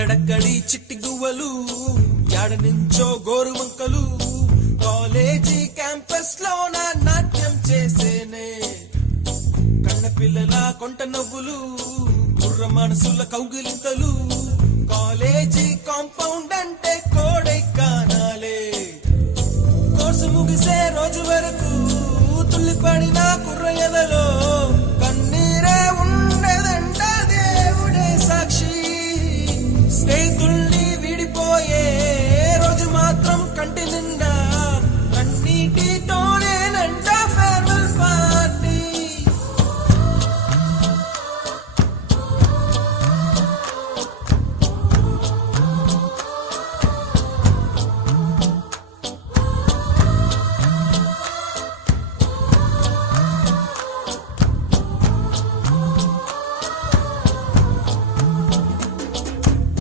ఎక్కడెక్కడి చిట్టి గువ్వలు యాడ నుంచో గోరు వంకలు కాలేజీ క్యాంపస్ లో నా నాట్యం చేసేనే కన్న పిల్లల కొంట నవ్వులు కుర్ర మనసుల కౌగిలింతలు కాలేజీ కాంపౌండ్ అంటే కోడై కానాలే కోర్సు ముగిసే రోజు వరకు తుల్లిపడిన కుర్ర ఎదలో కన్నీరే ఉండేదంట దేవుడే సాక్షి స్నేహితులు